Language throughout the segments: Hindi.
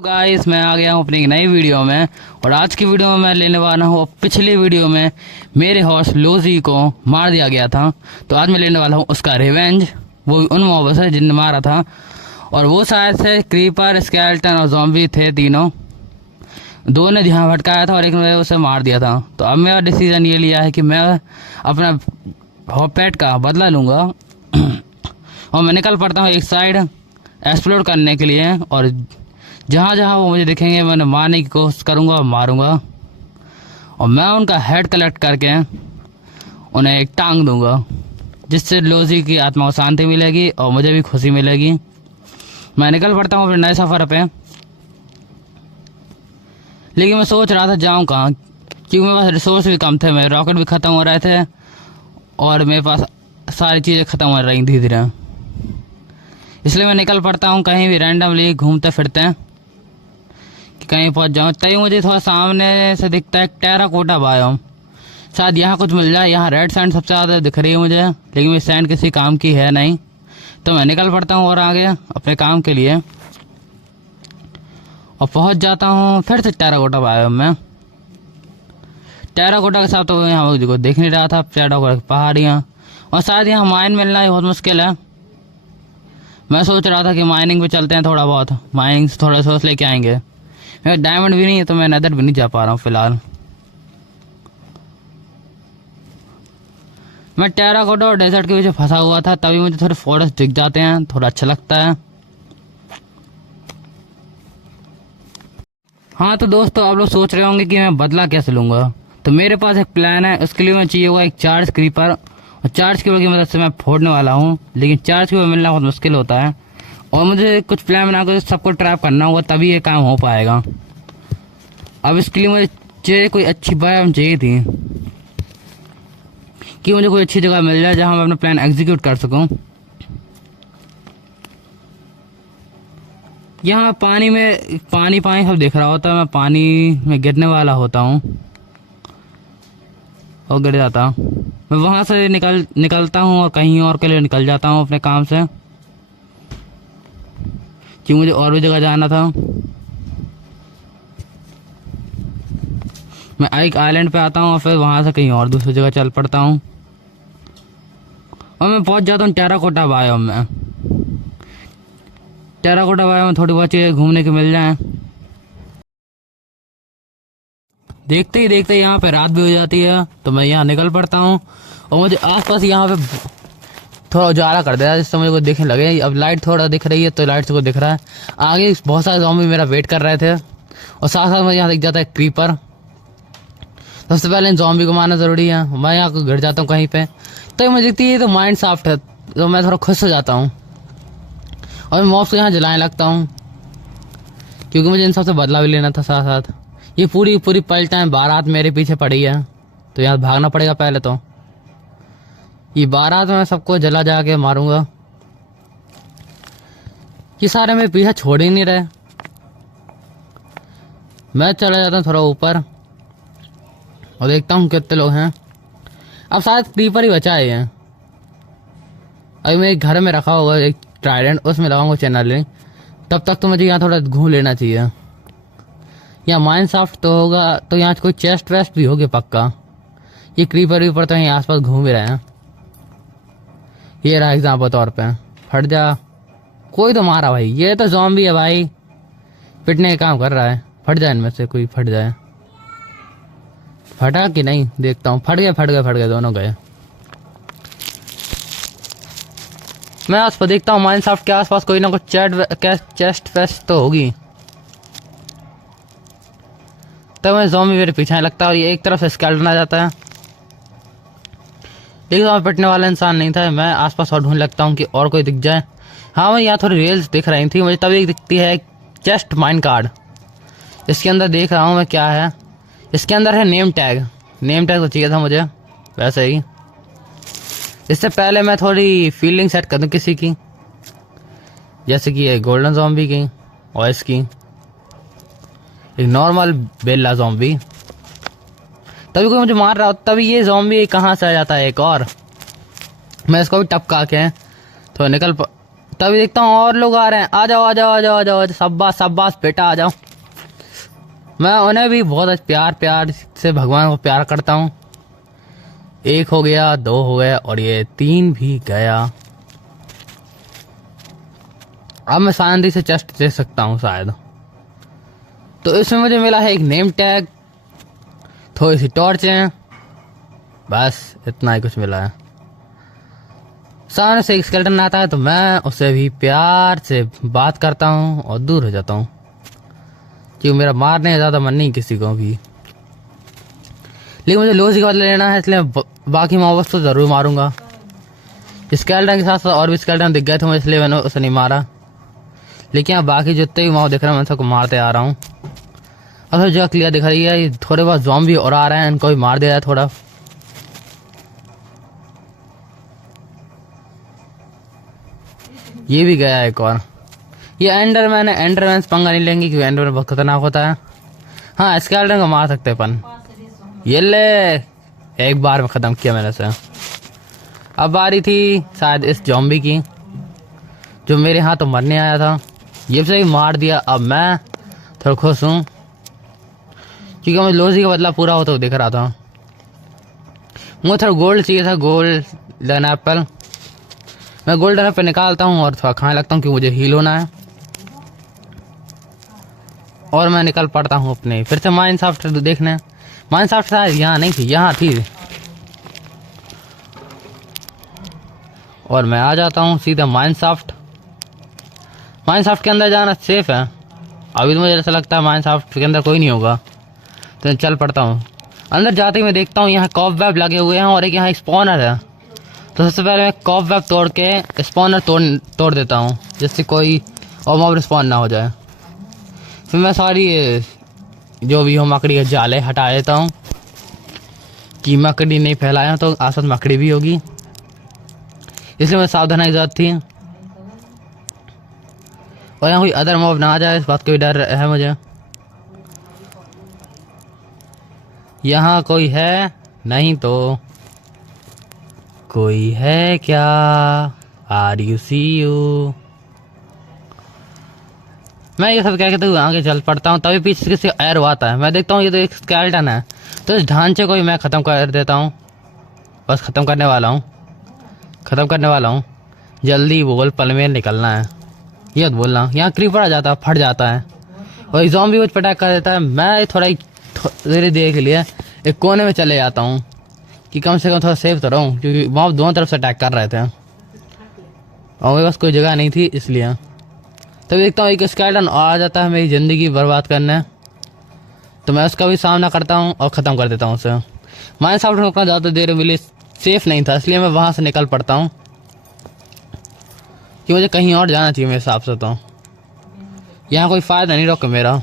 गाइस मैं आ गया हूँ अपनी एक नई वीडियो में। और आज की वीडियो में मैं लेने वाला हूँ, पिछली वीडियो में मेरे हॉर्स लोजी को मार दिया गया था, तो आज मैं लेने वाला हूँ उसका रिवेंज। वो उन मॉब से जिनने मारा था, और वो शायद से क्रीपर, स्केलेटन और ज़ॉम्बी थे। तीनों, दो ने ध्यान भटकाया था और एक ने उसे मार दिया था। तो अब मेरा डिसीजन ये लिया है कि मैं अपना पेट का बदला लूँगा और मैं निकल पड़ता हूँ एक साइड एक्सप्लोर करने के लिए। और जहाँ जहाँ वो मुझे दिखेंगे मैं उन्हें मारने की कोशिश करूँगा और मारूँगा, और मैं उनका हेड कलेक्ट करके उन्हें एक टांग दूँगा, जिससे लोजी की आत्मा को शांति मिलेगी और मुझे भी खुशी मिलेगी। मैं निकल पड़ता हूँ अपने नए सफ़र पे। लेकिन मैं सोच रहा था जाऊँ कहाँ, क्योंकि मेरे पास रिसोर्स भी कम थे, मेरे रॉकेट भी ख़त्म हो रहे थे और मेरे पास सारी चीज़ें ख़त्म हो रही धीरे धीरे। इसलिए मैं निकल पड़ता हूँ कहीं भी रैंडमली घूमते फिरते हैं कि कहीं पहुँच जाऊँ। तभी मुझे थोड़ा सामने से दिखता है टेराकोटा बायोम, शायद यहाँ कुछ मिल जाए। यहाँ रेड सैंड सबसे ज़्यादा दिख रही है मुझे, लेकिन ये सैंड किसी काम की है नहीं। तो मैं निकल पड़ता हूँ और आगे अपने काम के लिए, और पहुँच जाता हूँ फिर से टेराकोटा बायोम में। टेराकोटा के साथ तो यहाँ को देख नहीं रहा था, टेराकोटा की पहाड़ियाँ, और शायद यहाँ माइन मिलना ही बहुत मुश्किल है। मैं सोच रहा था कि माइनिंग पे चलते हैं, थोड़ा बहुत माइनिंग से थोड़ा सोच लेके आएंगे। मेरा डायमंड भी नहीं है तो मैं नदर भी नहीं जा पा रहा हूँ फिलहाल। मैं टेराकोटा और डेजर्ट के पीछे फंसा हुआ था, तभी मुझे थोड़े फॉरेस्ट दिख जाते हैं, थोड़ा अच्छा लगता है। हाँ तो दोस्तों, आप लोग सोच रहे होंगे कि मैं बदला कैसे लूँगा। तो मेरे पास एक प्लान है। उसके लिए मैं चाहिए होगा एक चार्ज क्रीपर, और चार्ज क्रीपर की मदद से मैं फोड़ने वाला हूँ। लेकिन चार्ज क्रीपर मिलना बहुत मुश्किल होता है, और मुझे कुछ प्लान बनाकर सबको ट्रैप करना होगा, तभी ये काम हो पाएगा। अब इसके लिए मुझे चाहिए कोई अच्छी बायोम चाहिए थी, कि मुझे कोई अच्छी जगह मिल जाए जहाँ मैं अपना प्लान एग्जीक्यूट कर सकूँ। यहाँ पानी में पानी सब दिख रहा होता है, मैं पानी में गिरने वाला होता हूँ और गिर जाता हूँ। मैं वहाँ से निकलता हूँ और कहीं और के लिए निकल जाता हूँ अपने काम से, कि मुझे और भी जगह जाना था। मैं एक आइलैंड पे आता हूँ और फिर वहाँ से कहीं और दूसरी जगह चल पड़ता हूँ, और मैं पहुँच जाता हूँ टेराकोटा बायोम में। टेराकोटा बायोम में थोड़ी बहुत चीज़ें घूमने की मिल जाए। देखते ही देखते यहाँ पे रात भी हो जाती है, तो मैं यहाँ निकल पड़ता हूँ, और मुझे आसपास यहाँ पे थोड़ा उजाला कर दिया जिससे मुझे को दिखने लगे। अब लाइट थोड़ा दिख रही है, तो लाइट से को दिख रहा है। आगे बहुत सारे ज़ॉम्बी मेरा वेट कर रहे थे, और साथ साथ मुझे यहाँ दिख जाता है क्रीपर। सबसे पहले इन ज़ॉम्बी को मारना ज़रूरी है। मैं यहाँ को गिर जाता हूँ कहीं पे, तो मुझे दिखती है तो माइंड सॉफ्ट है, तो मैं थोड़ा खुश हो जाता हूँ, और मैं मॉब्स को यहाँ जलाने लगता हूँ, क्योंकि मुझे इन सबसे बदला भी लेना था साथ साथ। ये पूरी पलटा है, बारात मेरे पीछे पड़ी है, तो यहाँ भागना पड़ेगा पहले। तो ये बारात में सबको जला जा के मारूंगा। ये सारे मेरे पीछे छोड़ ही नहीं रहे। मैं चला जाता हूँ थोड़ा ऊपर और देखता हूँ कितने लोग हैं। अब शायद क्रीपर ही बचा है। अभी मैं एक घर में रखा होगा एक ट्राइडेंट, उसमें लगाऊंगा चैनलिंग। तब तक तो मुझे यहाँ थोड़ा घूम लेना चाहिए। यहाँ माइंड सॉफ्ट तो होगा, तो यहाँ कोई चेस्ट वेस्ट भी होगी पक्का। ये क्रीपर वीपर तो यहाँ आसपास घूम ही रहे हैं। ये रहा एग्जाम्पल तौर पे। फट जा, कोई तो मारा भाई। ये तो ज़ॉम्बी है भाई, पिटने का काम कर रहा है। फट जाए इनमें से कोई, फट जाए। फटा कि नहीं देखता हूँ। फट गए दोनों गए। मैं आसपास देखता हूँ, माइंड सॉफ्ट के आसपास कोई ना कोई चेस्ट वेस्ट तो होगी। तब मैं ज़ॉम्बी मेरे पीछे आने लगता है, और ये एक तरफ से स्केलेटन आ जाता है। लेकिन वहाँ पिटने वाला इंसान नहीं था। मैं आसपास और ढूंढ लगता हूँ कि और कोई दिख जाए। हाँ, मैं यहाँ थोड़ी रेल्स दिख रही थी मुझे, तभी दिखती है एक चेस्ट माइन कार्ड। इसके अंदर देख रहा हूँ मैं क्या है। इसके अंदर है नेम टैग तो चाहिए था मुझे वैसे ही। इससे पहले मैं थोड़ी फीलिंग सेट कर दूँ किसी की, जैसे कि ये गोल्डन ज़ॉम्बी की, और इसकी एक नॉर्मल बेला ज़ॉम्बी। तभी कोई मुझे मार रहा हो, तभी ये ज़ॉम्बी कहाँ से आ जाता है एक और। मैं इसको भी टपका के तो तभी देखता हूँ और लोग आ रहे हैं। आ जाओ आ जाओ आ जाओ आ जाओ, शाबाश शाबाश बेटा आ जाओ। मैं उन्हें भी बहुत प्यार प्यार से भगवान को प्यार करता हूँ। 1 हो गया, 2 हो गया और ये 3 भी गया। अब मैं शांति से चेस्ट दे सकता हूँ शायद। तो इसमें मुझे मिला है एक नेम टैग, थोड़ी सी टॉर्चें, बस इतना ही कुछ मिला है। सामने से एक स्केलेटन आता है तो मैं उससे भी प्यार से बात करता हूँ और दूर हो जाता हूँ, क्योंकि मेरा मारने का ज़्यादा मन नहीं किसी को भी। लेकिन मुझे लोजी का बदला लेना है, इसलिए बाकी मॉब्स तो ज़रूर मारूंगा। स्केलेटन के साथ साथ और भी स्केलेटन दिख गए थे मुझे, इसलिए मैंने उसे नहीं मारा। लेकिन अब बाकी जितने भी मॉब दिख रहे हैं मैं सबको मारते आ रहा हूँ। अब सब जगह क्लियर दिख रही है। थोड़े बहुत ज़ॉम्बी और आ रहे हैं, इनको भी मार दिया जाए थोड़ा। ये भी गया एक और। ये एंडरमैन है, एंडरमैन से पंगा नहीं लेंगे क्योंकि एंडरमैन बहुत खतरनाक होता है। हाँ स्केलेटन को मार सकते अपन। ये ले, एक बार में ख़त्म किया मैंने से। अब बारी थी शायद इस ज़ॉम्बी की जो मेरे यहाँ तो मरने आया था। ये से भी मार दिया। अब मैं थोड़ा खुश हूँ क्योंकि मुझे लोजी का बदला पूरा होता दिख रहा था। मुझे थोड़ा गोल्ड चाहिए था, गोल्डन एप्पल। मैं गोल्डन एप्पल निकालता हूँ और थोड़ा खाने लगता हूँ क्योंकि मुझे हील होना है। और मैं निकल पड़ता हूँ अपने फिर से माइनक्राफ्ट देखने। माइनक्राफ्ट शायद यहाँ नहीं थी, यहाँ थी। और मैं आ जाता हूँ सीधा माइनक्राफ्ट। माइनक्राफ्ट के अंदर जाना सेफ है। अभी तो मुझे ऐसा लगता है माइनक्राफ्ट के अंदर कोई नहीं होगा, तो चल पड़ता हूँ। अंदर जाते ही मैं देखता हूँ यहाँ कॉबवेब लगे हुए हैं और एक यहाँ स्पॉनर है। तो सबसे पहले मैं कॉबवेब तोड़ के स्पॉनर तोड़ देता हूँ, जिससे कोई और मॉब रिस्पॉन ना हो जाए। फिर मैं सारी जो भी हो मकड़ी के जाले हटा देता हूँ कि मकड़ी नहीं फैलाया तो आसपास मकड़ी भी होगी, इसलिए मैं सावधानी की जरूरत थी। और यहाँ कोई अदर मॉब ना आ जाए, इस बात का भी डर है मुझे। यहाँ कोई है नहीं तो कोई है क्या? Are you see you? मैं ये सब कह के आगे चल पड़ता हूँ। तभी पीछे से एरो आता है। मैं देखता हूँ ये तो एक स्केलेटन है, तो इस ढांचे को ही मैं ख़त्म कर देता हूँ। बस ख़त्म करने वाला हूँ। जल्दी बोल, पल में निकलना है। ये मत बोलना। यहाँ क्रीपर आ जाता है, फट जाता है और ज़ॉम्बी मुझ पर अटैक कर देता है। मैं थोड़ा देर देर के लिए एक कोने में चले जाता हूँ कि कम से कम थोड़ा सेफ तो रहूँ, क्योंकि वहाँ दोनों तरफ से अटैक कर रहे थे और मेरे पास कोई जगह नहीं थी, इसलिए। तब देखता हूँ एक स्केलेटन आ जाता है मेरी ज़िंदगी बर्बाद करने, तो मैं उसका भी सामना करता हूँ और ख़त्म कर देता हूँ उसे। माइनक्राफ्ट में उतना ज़्यादा देर मिली सेफ नहीं था, इसलिए मैं वहाँ से निकल पड़ता हूँ कि मुझे कहीं और जाना चाहिए मेरे हिसाब से। तो यहाँ कोई फ़ायदा नहीं रोक मेरा।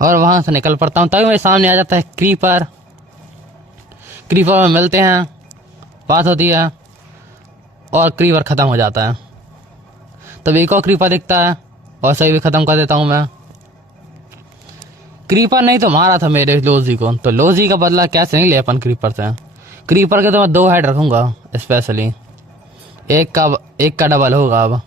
और वहाँ से निकल पड़ता हूँ। तभी मेरे सामने आ जाता है क्रीपर में मिलते हैं, बात होती है और क्रीपर ख़त्म हो जाता है। तब एक और क्रीपर दिखता है और सही भी ख़त्म कर देता हूँ मैं। क्रीपर नहीं तो मारा था मेरे लोजी को, तो लोजी का बदला कैसे नहीं ले अपन क्रीपर से। क्रीपर के तो मैं 2 हेड रखूँगा स्पेशली, एक का डबल होगा। अब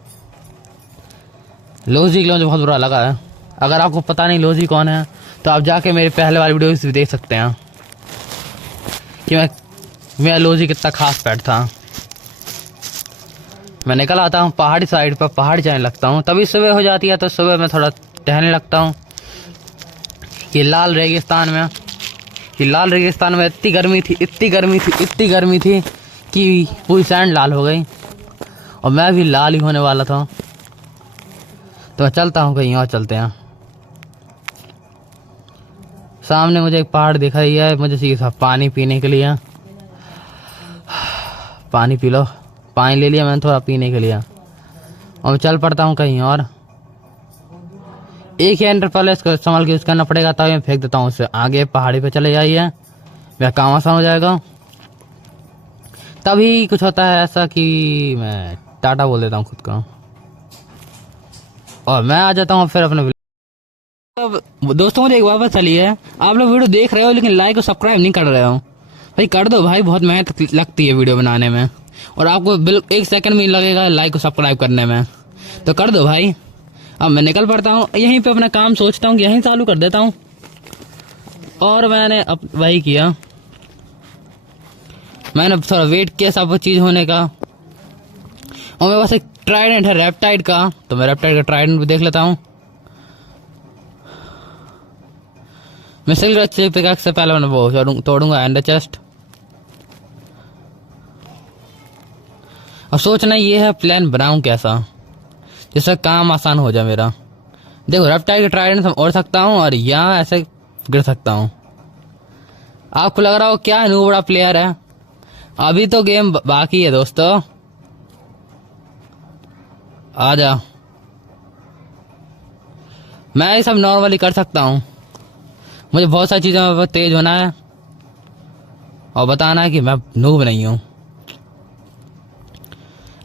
लोजी के लिए मुझे बहुत बुरा लगा है। अगर आपको पता नहीं लोजी कौन है तो आप जाके मेरे पहले वाली वीडियो भी देख सकते हैं कि मेरा लोजी कितना खास पेट था। मैं निकल आता हूँ पहाड़ी साइड पर, पहाड़ी जाने लगता हूँ। तभी सुबह हो जाती है, तो सुबह मैं थोड़ा टहलने लगता हूँ। ये लाल रेगिस्तान में इतनी गर्मी थी कि पूरी सैंड लाल हो गई और मैं भी लाल ही होने वाला था। तो मैं चलता हूँ, कहीं और चलते हैं। सामने मुझे एक पहाड़ दिख रही है, मुझे चाहिए था पानी पीने के लिए। पानी पी लो। पानी ले लिया मैंने थोड़ा पीने के लिए और मैं चल पड़ता हूँ कहीं और। एक ही एंडर पहले इसको संभाल के यूज़ करना पड़ेगा, तभी मैं फेंक देता हूँ उसे आगे। पहाड़ी पे चले जाइए, मेरा काम आसान हो जाएगा। तभी कुछ होता है ऐसा कि मैं टाटा बोल देता हूँ खुद को और मैं आ जाता हूँ फिर अपने। अब दोस्तों मुझे एक बात चली है, आप लोग वीडियो देख रहे हो लेकिन लाइक और सब्सक्राइब नहीं कर रहे हो, भाई कर दो भाई, बहुत मेहनत लगती है वीडियो बनाने में, और आपको बिल्कुल 1 सेकंड भी नहीं लगेगा लाइक और सब्सक्राइब करने में, तो कर दो भाई। अब मैं निकल पड़ता हूँ, यहीं पे अपना काम सोचता हूँ कि यहीं चालू कर देता हूँ। और मैंने अब वही किया, मैंने थोड़ा वेट किया सब चीज़ होने का, और मेरे पास एक ट्राइडेंट है रेप्टाइड का, तो मैं रेप्टाइड का ट्राइडेंट भी देख लेता हूँ। मैं सिल्वर पिकैक्स से पहले मैं वो तोड़ूंगा एंडर चेस्ट। अब सोचना ये है प्लान बनाऊं कैसा जिससे काम आसान हो जाए मेरा। देखो रेप्टाइल के ट्राइडेंट से ओढ़ सकता हूँ और यहाँ ऐसे गिर सकता हूँ। आपको लग रहा हो क्या नू बड़ा प्लेयर है, अभी तो गेम बाकी है दोस्तों, आ जा। मैं ये सब नॉर्मली कर सकता हूँ, मुझे बहुत सारी चीज़ों में तेज होना है और बताना है कि मैं नूब नहीं हूँ।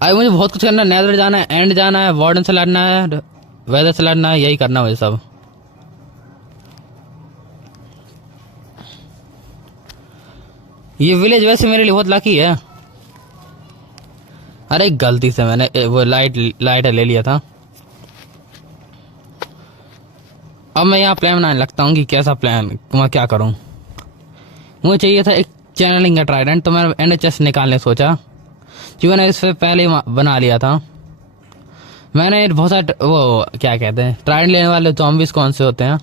अभी मुझे बहुत कुछ करना है, नेदर जाना है, एंड जाना है, वार्डन से लड़ना है, वेदर से लड़ना है, यही करना है मुझे सब। ये विलेज वैसे मेरे लिए बहुत लकी है। अरे गलती से मैंने वो लाइट ले लिया था। अब मैं यहाँ प्लान बनाने लगता हूँ कि कैसा प्लान मैं क्या करूँ। मुझे चाहिए था एक चैनलिंग का ट्राइडेंट, तो मैंने एनएचएस निकालने सोचा कि मैंने इससे पहले ही बना लिया था। मैंने बहुत सारे वो क्या कहते हैं ट्राइडेंट लेने वाले ज़ॉम्बीज़ कौन से होते हैं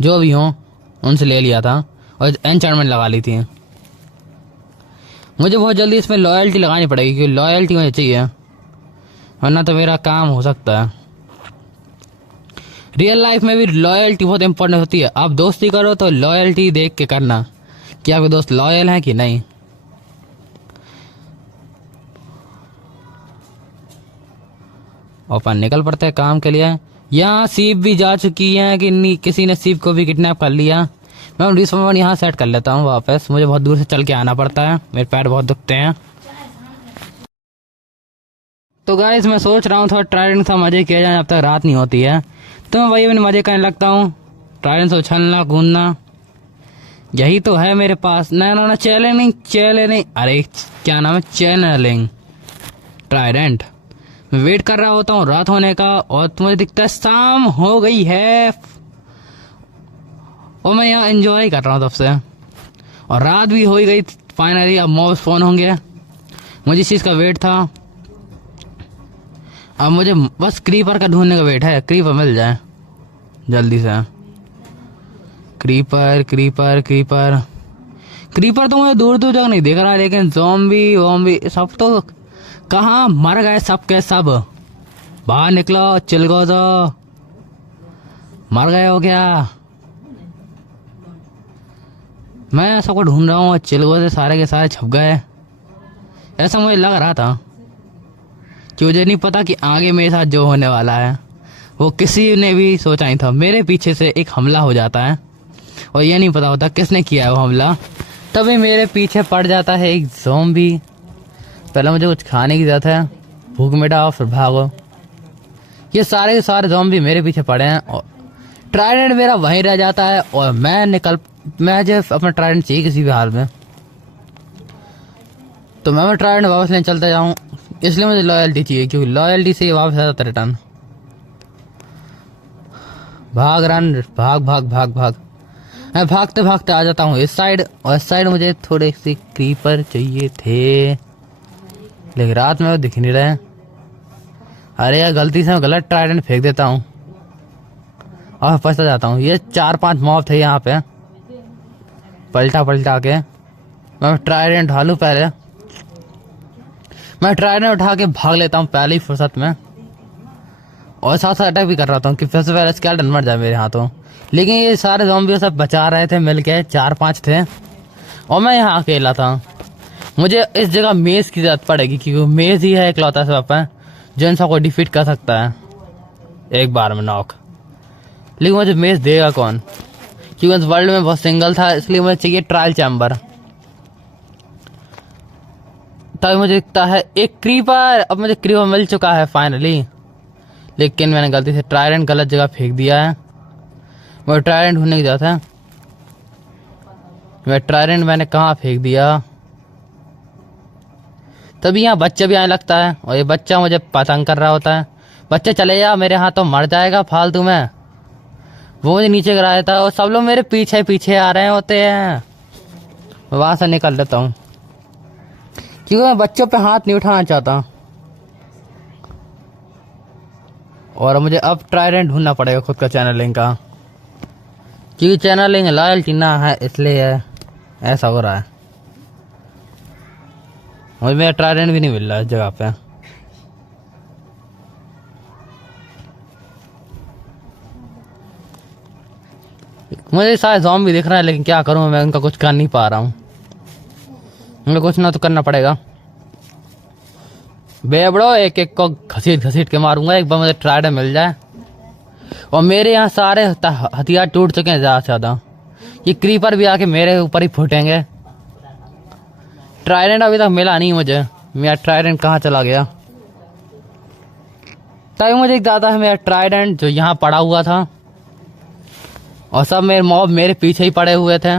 जो भी हों उनसे ले लिया था और एन्चार्टमेंट लगा ली थी। मुझे बहुत जल्दी इसमें लॉयल्टी लगानी पड़ेगी क्योंकि लॉयल्टी मुझे चाहिए, वरना तो मेरा काम हो सकता है। रियल लाइफ में भी लॉयल्टी बहुत इंपॉर्टेंट होती है। आप दोस्ती करो तो लॉयल्टी देख के करना कि आपके दोस्त लॉयल हैं कि नहीं। अपन निकल पड़ते हैं काम के लिए। यहाँ सीप भी जा चुकी हैं कि किसी ने सीप को भी किडनैप कर लिया। मैं रिस्पॉन यहाँ सेट कर लेता हूँ वापस, मुझे बहुत दूर से चल के आना पड़ता है, मेरे पैर बहुत दुखते हैं। तो गाइस मैं सोच रहा हूँ थोड़ा ट्राइडेंट से मजे किया जाए जब तक रात नहीं होती है, तो मैं वही अपने मजे करने लगता हूँ। ट्राइडेंट से उछलना कूदना यही तो है मेरे पास। ना चैलेंजिंग अरे क्या नाम है, चैनलिंग ट्राइडेंट। मैं वेट कर रहा होता हूँ रात होने का और तुम्हें दिखता है शाम हो गई है और मैं यहाँ एंजॉय कर रहा हूँ तब से, और रात भी हो ही गई फाइनली। अब मॉब्स फोन होंगे, मुझे इस चीज़ का वेट था। अब मुझे बस क्रीपर का ढूंढने का वेट है, क्रीपर मिल जाए जल्दी से। क्रीपर क्रीपर क्रीपर क्रीपर तो मुझे दूर दूर तक नहीं दिख रहा है, लेकिन ज़ॉम्बी वॉम्बी सब तो कहाँ मर गए सब के सब। बाहर निकलो चिलगो तो मर गए हो क्या। मैं सबको ढूंढ रहा हूँ, चिलगो से सारे के सारे छप गए ऐसा मुझे लग रहा था, कि मुझे नहीं पता कि आगे मेरे साथ जो होने वाला है वो किसी ने भी सोचा नहीं था। मेरे पीछे से एक हमला हो जाता है और ये नहीं पता होता किसने किया है वो हमला, तभी मेरे पीछे पड़ जाता है एक ज़ॉम्बी। पहले मुझे कुछ खाने की जरूरत है, भूख मिटाओ फिर भागो। ये सारे के सारे ज़ॉम्बी मेरे पीछे पड़े हैं और ट्राइडेंट मेरा वहीं रह जाता है और मैं जो अपना ट्राइडेंट चाहिए किसी भी हाल में, तो मैं ट्राइडेंट वापस लेने चलता जाऊँ। इसलिए मुझे लॉयल्टी चाहिए क्योंकि लॉयल्टी से वापस आता रिटर्न। भाग रन भाग भाग भाग भाग। मैं भागते भागते आ जाता हूँ इस साइड, और इस साइड मुझे थोड़े से क्रीपर चाहिए थे लेकिन रात में वो दिख नहीं रहे। अरे यार गलती से मैं गलत ट्राइडेंट फेंक देता हूँ और फंसता जाता हूँ। ये 4-5 मॉब थे यहाँ पे, पलटा के मैं ट्राइडेंट उठा लूँ पहले। मैं ट्राइडेंट उठा के भाग लेता हूँ पहले ही फुर्सत में, और साथ साथ अटैक भी कर रहा था कि सबसे पहले स्केलेटन मर जाए मेरे हाथों। लेकिन ये सारे ज़ॉम्बी सब बचा रहे थे मिल के, 4-5 थे और मैं यहाँ अकेला था। मुझे इस जगह मेज़ की जरूरत पड़ेगी क्योंकि मेज़ ही है इकलौता सा वेपन जो इन सबको डिफीट कर सकता है एक बार में नॉक। लेकिन मुझे मेज़ देगा कौन, क्योंकि इस वर्ल्ड में बहुत सिंगल था, इसलिए मुझे चाहिए ट्रायल चैम्बर। तभी मुझे दिखता है एक क्रीपर। अब मुझे क्रीपर मिल चुका है फाइनली, लेकिन मैंने गलती से ट्राइडेंट गलत जगह फेंक दिया है। मुझे ट्राइडेंट ढूंढने की जरूरत है मैं ट्राइडेंट मैंने कहाँ फेंक दिया। तभी यहाँ बच्चा भी आने लगता है और ये बच्चा मुझे पतंग कर रहा होता है। बच्चे चले जा, मेरे हाथ तो मर जाएगा फालतू में। वो मुझे नीचे गिराया था और सब लोग मेरे पीछे पीछे आ रहे होते हैं। मैं वहाँ से निकल लेता हूँ क्योंकि मैं बच्चों पे हाथ नहीं उठाना चाहता। और मुझे अब ट्राइडेंट ढूंढना पड़ेगा खुद का चैनलिंग का, क्योंकि चैनलिंग लॉयल्टी ना है इसलिए ऐसा हो रहा है। मुझे मेरा ट्राइडेंट भी नहीं मिल रहा इस जगह पे। मुझे सारे ज़ॉम्बी दिख रहा है लेकिन क्या करूं, मैं उनका कुछ कर नहीं पा रहा हूं। मुझे कुछ ना तो करना पड़ेगा। बेबड़ो एक एक को घसीट घसीट के मारूंगा, एक बार मुझे ट्राइडेंट मिल जाए। और मेरे यहाँ सारे हथियार टूट चुके हैं ज़्यादा से ज़्यादा। ये क्रीपर भी आके मेरे ऊपर ही फूटेंगे। ट्राइडेंट अभी तक मिला नहीं मुझे। मेरा ट्राइडेंट कहाँ चला गया? तभी मुझे एक दादा है मेरा ट्राइडेंट जो यहाँ पड़ा हुआ था और सब मेरे मॉब मेरे पीछे ही पड़े हुए थे।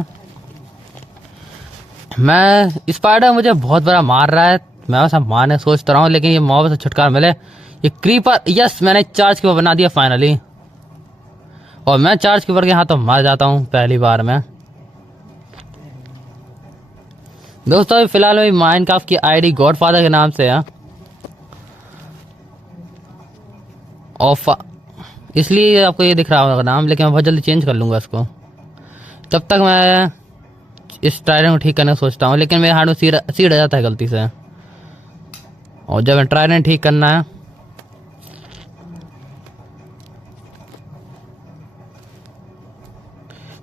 मैं स्पाइडर मुझे बहुत बड़ा मार रहा है, मैं सब मारने सोचता रहा हूँ लेकिन ये मॉब से छुटकारा मिले। ये क्रीपर, यस मैंने चार्ज कीपर बना दिया फाइनली। और मैं चार्ज कीपर के हाथों मर जाता हूँ पहली बार में। दोस्तों अभी फिलहाल मेरी माइनक्राफ्ट की आईडी गॉडफादर के नाम से है और इसलिए आपको ये दिख रहा होगा नाम, लेकिन मैं बहुत जल्दी चेंज कर लूँगा इसको। तब तक मैं इस ट्राइडेंट को ठीक करने सोचता हूँ लेकिन मेरे हाथ में सीड आ जाता है गलती से। और जब मैं ट्राइडेंट ठीक करना है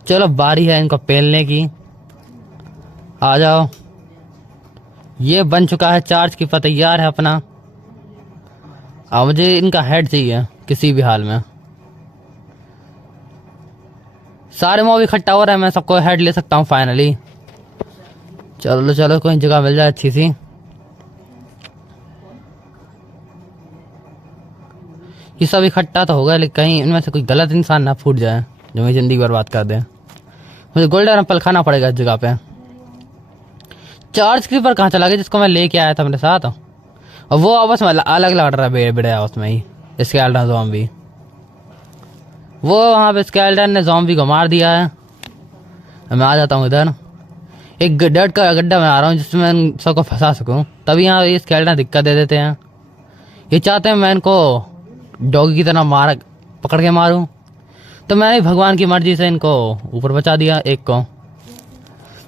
चलो बारी है इनको पेलने की। आ जाओ, ये बन चुका है चार्ज की पर तैयार है अपना। अब मुझे इनका हेड चाहिए किसी भी हाल में। सारे मॉब इकट्ठा हो रहे हैं, मैं सबको हेड ले सकता हूँ फाइनली। चलो चलो कोई जगह मिल जाए अच्छी सी। ये सब इकट्ठा तो होगा लेकिन कहीं इनमें से कोई गलत इंसान ना फूट जाए जो मेरी जिंदगी बर्बाद कर दे। मुझे गोल्डन एप्पल खाना पड़ेगा इस जगह पे। चार्ज क्रीपर कहाँ चला गया जिसको मैं लेके आया था मेरे साथ? और वो आपस में अलग लड़ रहा है बेड़े आपस में ही। स्केलेटन ज़ॉम्बी, वो वहाँ पे स्केलेटन ने ज़ॉम्बी को मार दिया है। मैं आ जाता हूँ इधर, एक डट का गड्ढा बना रहा हूँ जिसमें मैं सबको फंसा सकूँ। तभी यहाँ ये स्केलेटन दिक्कत दे देते हैं। ये चाहते हैं मैं इनको डॉगी की तरह पकड़ के मारूँ, तो मैंने भगवान की मर्जी से इनको ऊपर बचा दिया एक को,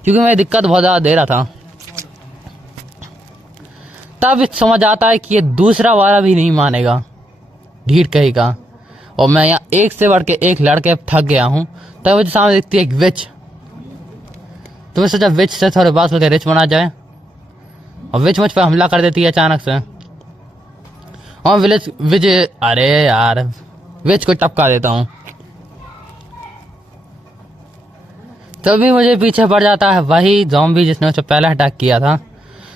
क्योंकि मैं दिक्कत बहुत ज़्यादा दे रहा था। तब समझ आता है कि ये दूसरा वाला भी नहीं मानेगा, ढीठ कहेगा। और मैं यहाँ एक से बढ़ के एक लड़के थक गया हूँ। तब मुझे सामने दिखती है एक विच। तो मैं सोचा विच से थोड़े बात करके रिच बना जाए, और विच मुझ पर हमला कर देती है अचानक से। और विच अरे यार विच को टपका देता हूँ। तभी मुझे पीछे पड़ जाता है वही ज़ॉम्बी जिसने मुझे पहले अटैक किया था।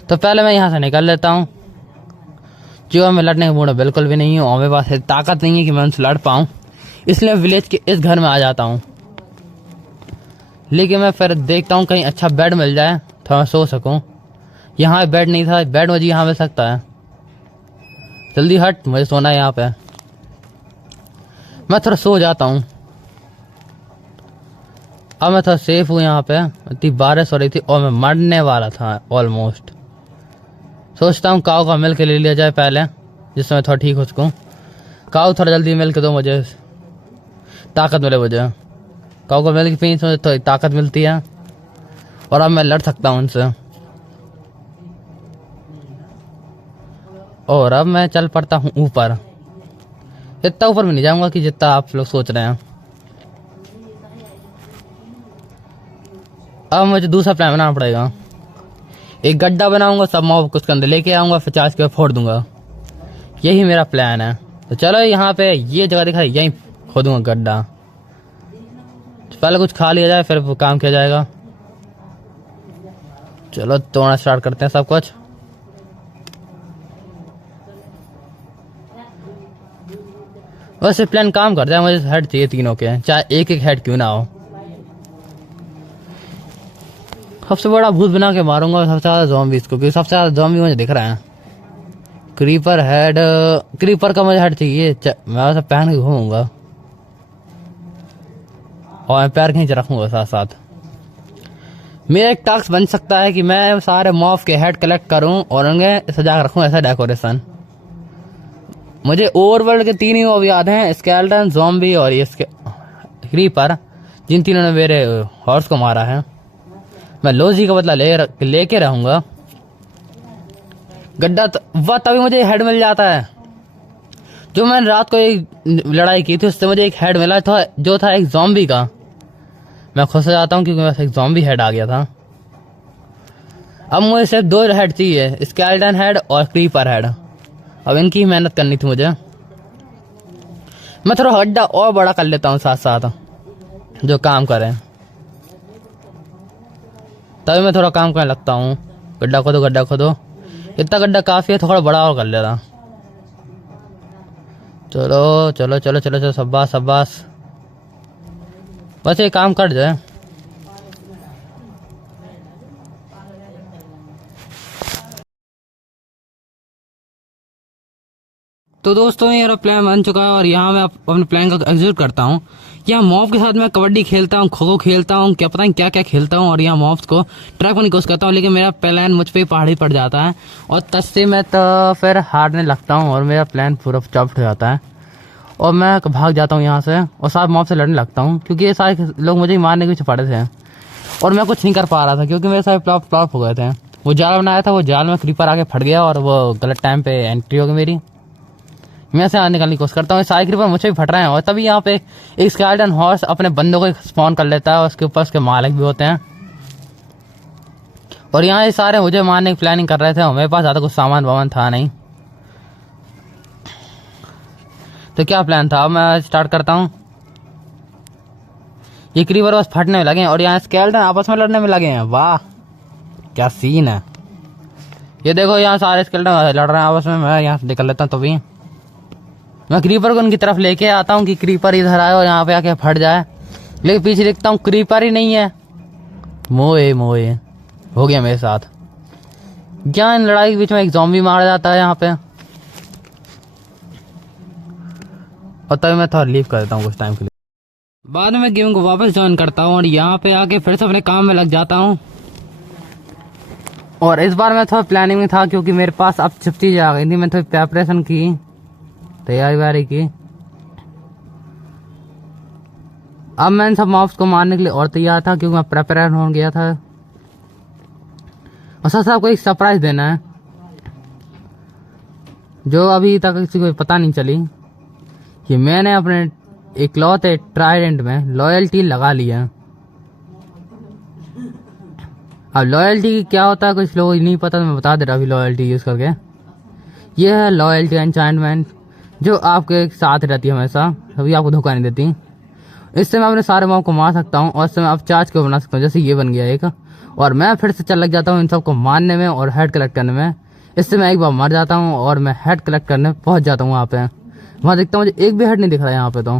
तो पहले मैं यहाँ से निकल लेता हूँ, जो मैं लड़ने का मूड बिल्कुल भी नहीं हूँ और मेरे पास ताकत नहीं है कि मैं उनसे लड़ पाऊँ। इसलिए विलेज के इस घर में आ जाता हूँ। लेकिन मैं फिर देखता हूँ कहीं अच्छा बेड मिल जाए तो मैं सो सकूँ। यहाँ बेड नहीं था, बेड मुझे यहाँ मिल सकता है। जल्दी हट, मुझे सोना है यहाँ पे। मैं थोड़ा सो जाता हूँ। अब मैं थोड़ा सेफ हूँ यहाँ पे। इतनी बारिश हो रही थी और मैं मरने वाला था ऑलमोस्ट। सोचता हूँ काऊ का मिल्क ले लिया जाए पहले, जिससे मैं थोड़ा ठीक हो सकूँ। काऊ थोड़ा जल्दी मिल्क दो, मुझे ताकत मिले। मुझे काऊ का मिल्क पीने से मुझे थोड़ी ताकत मिलती है और अब मैं लड़ सकता हूँ उनसे। और अब मैं चल पड़ता हूँ ऊपर। इतना ऊपर में नहीं जाऊँगा कि जितना आप लोग सोच रहे हैं। अब मुझे दूसरा प्लान बनाना पड़ेगा। एक गड्ढा बनाऊंगा, सब मॉब को उसके अंदर लेके आऊँगा, 50 के फोड़ दूंगा। यही मेरा प्लान है। तो चलो यहाँ पे ये जगह दिखाई, यहीं खोदूंगा गड्ढा। पहले कुछ खा लिया जाए फिर वो काम किया जाएगा। चलो तोड़ना स्टार्ट करते हैं सब कुछ। वैसे प्लान काम करता है। मुझे हेड चाहिए तीनों के, चाहे एक एक हेड क्यों ना हो। सबसे बड़ा भूत बना के मारूंगा सबसे ज्यादा ज़ॉम्बीज़ को, क्योंकि सबसे ज्यादा ज़ॉम्बी मुझे दिख रहा है। क्रीपर हेड, क्रीपर का मुझे हेड चाहिए। मैं उसे पहन के घूमूंगा और मैं पैर कहीं रखूंगा साथ साथ। मेरा एक टास्क बन सकता है कि मैं सारे मॉब के हेड कलेक्ट करूं और उन्हें सजा कर रखूं, ऐसा डेकोरेशन। मुझे ओवरवर्ल्ड के 3 ही मॉब याद हैं, स्केलेटन, ज़ॉम्बी और ये क्रीपर, जिन तीनों ने मेरे हॉर्स को मारा है। मैं लोजी का बदला लेके रहूंगा। गड्ढा वह तभी मुझे हेड मिल जाता है। जो मैंने रात को एक लड़ाई की थी उससे मुझे एक हेड मिला था, जो था एक ज़ॉम्बी का। मैं खुश हो जाता हूँ क्योंकि मेरे पास एक ज़ॉम्बी हेड आ गया था। अब मुझे सिर्फ 2 हेड चाहिए, स्केलेटन हेड और क्रीपर हेड। अब इनकी ही मेहनत करनी थी मुझे। मैं थोड़ा गड्ढा और बड़ा कर लेता हूँ साथ साथ, जो काम करें। तभी मैं थोड़ा काम करने लगता हूँ। गड्ढा खोदो, गड्ढा खोदो। इतना गड्ढा काफ़ी है, थोड़ा बड़ा और कर लेता। चलो चलो चलो चलो चलो, शाबाश शाबाश। बस ये काम कर जाए। तो दोस्तों मेरा प्लान बन चुका है और यहाँ मैं अपने प्लान का एग्जीक्यूट करता हूँ। यहाँ मॉब के साथ मैं कबड्डी खेलता हूँ, खो खो खेलता हूँ, क्या पता नहीं क्या क्या खेलता हूँ, और यहाँ मॉब्स को ट्रैक करने की कोशिश करता हूँ। लेकिन मेरा प्लान मुझ पर ही पहाड़ी पड़ जाता है और तब से मैं तो फिर हारने लगता हूँ और मेरा प्लान पूरा चौपट हो जाता है और मैं भाग जाता हूँ यहाँ से और सारे मॉब से लड़ने लगता हूँ, क्योंकि ये सारे लोग मुझे ही मारने के पीछे पड़े थे और मैं कुछ नहीं कर पा रहा था क्योंकि मेरे सारे फ्लॉप हो गए थे। वो जाल बनाया था, वो जाल में क्रीपर आके फट गया और वो गलत टाइम पे एंट्री हो गई मेरी। मैं से निकालने की कोशिश करता हूँ, सारे क्रीपर मुझे भी फट रहे हैं और तभी यहाँ पे एक स्केलेटन हॉर्स अपने बंदों को स्पॉन कर लेता है और उसके ऊपर उसके मालिक भी होते हैं। और यहाँ ये सारे मुझे मारने की प्लानिंग कर रहे थे और मेरे पास ज़्यादा कुछ सामान वामान था नहीं। तो क्या प्लान था, अब मैं स्टार्ट करता हूँ। ये क्रीपर बस फटने में लगे हैं और यहाँ स्केलेटन आपस में लड़ने में लगे हैं। वाह क्या सीन है। ये देखो यहाँ सारे स्केलेटन लड़ रहे हैं आपस में। मैं यहाँ से निकल लेता हूँ। तो भी मैं क्रीपर को उनकी तरफ लेके आता हूँ कि क्रीपर इधर आए और यहाँ पे आके फट जाए, लेकिन पीछे देखता हूँ क्रीपर ही नहीं है। मोए हो गया मेरे साथ। क्या इन लड़ाई के बीच में एक ज़ॉम्बी मारा जाता है यहाँ पे और तभी मैं थोड़ा लीव कर देता हूँ कुछ टाइम के लिए। बाद में गेम को वापस ज्वाइन करता हूँ और यहाँ पे आके फिर से अपने काम में लग जाता हूँ। और इस बार मैं थोड़ा प्लानिंग में था क्योंकि मेरे पास अब सब चीज़ें आ गई थी। मैं थोड़ी प्रेपरेशन की, तैयारी वारी की। अब मैंने सब मॉब्स को मारने के लिए और तैयार था क्योंकि मैं प्रेपरेशन हो गया था। और साथ आपको एक सरप्राइज देना है जो अभी तक किसी को पता नहीं चली, कि मैंने अपने इकलौते ट्राइडेंट में लॉयल्टी लगा लिया। अब लॉयल्टी क्या होता है कुछ लोगों को नहीं पता, तो मैं बता दे रहा अभी लॉयल्टी यूज़ करके। यह है लॉयल्टी एन्चांटमेंट जो आपके साथ रहती है हमेशा, कभी आपको धोखा नहीं देती। इससे मैं अपने सारे मॉब को मार सकता हूँ और इससे मैं अब चार्ज को बना सकता हूँ। जैसे ये बन गया एक, और मैं फिर से चल लग जाता हूँ इन सबको मारने में और हेड कलेक्ट करने में। इससे मैं एक बार मर जाता हूँ और मैं हेड कलेक्ट करने पहुँच जाता हूँ वहाँ पे। वहाँ देखता हूँ मुझे एक भी हेड नहीं दिख रहा है यहाँ पे। तो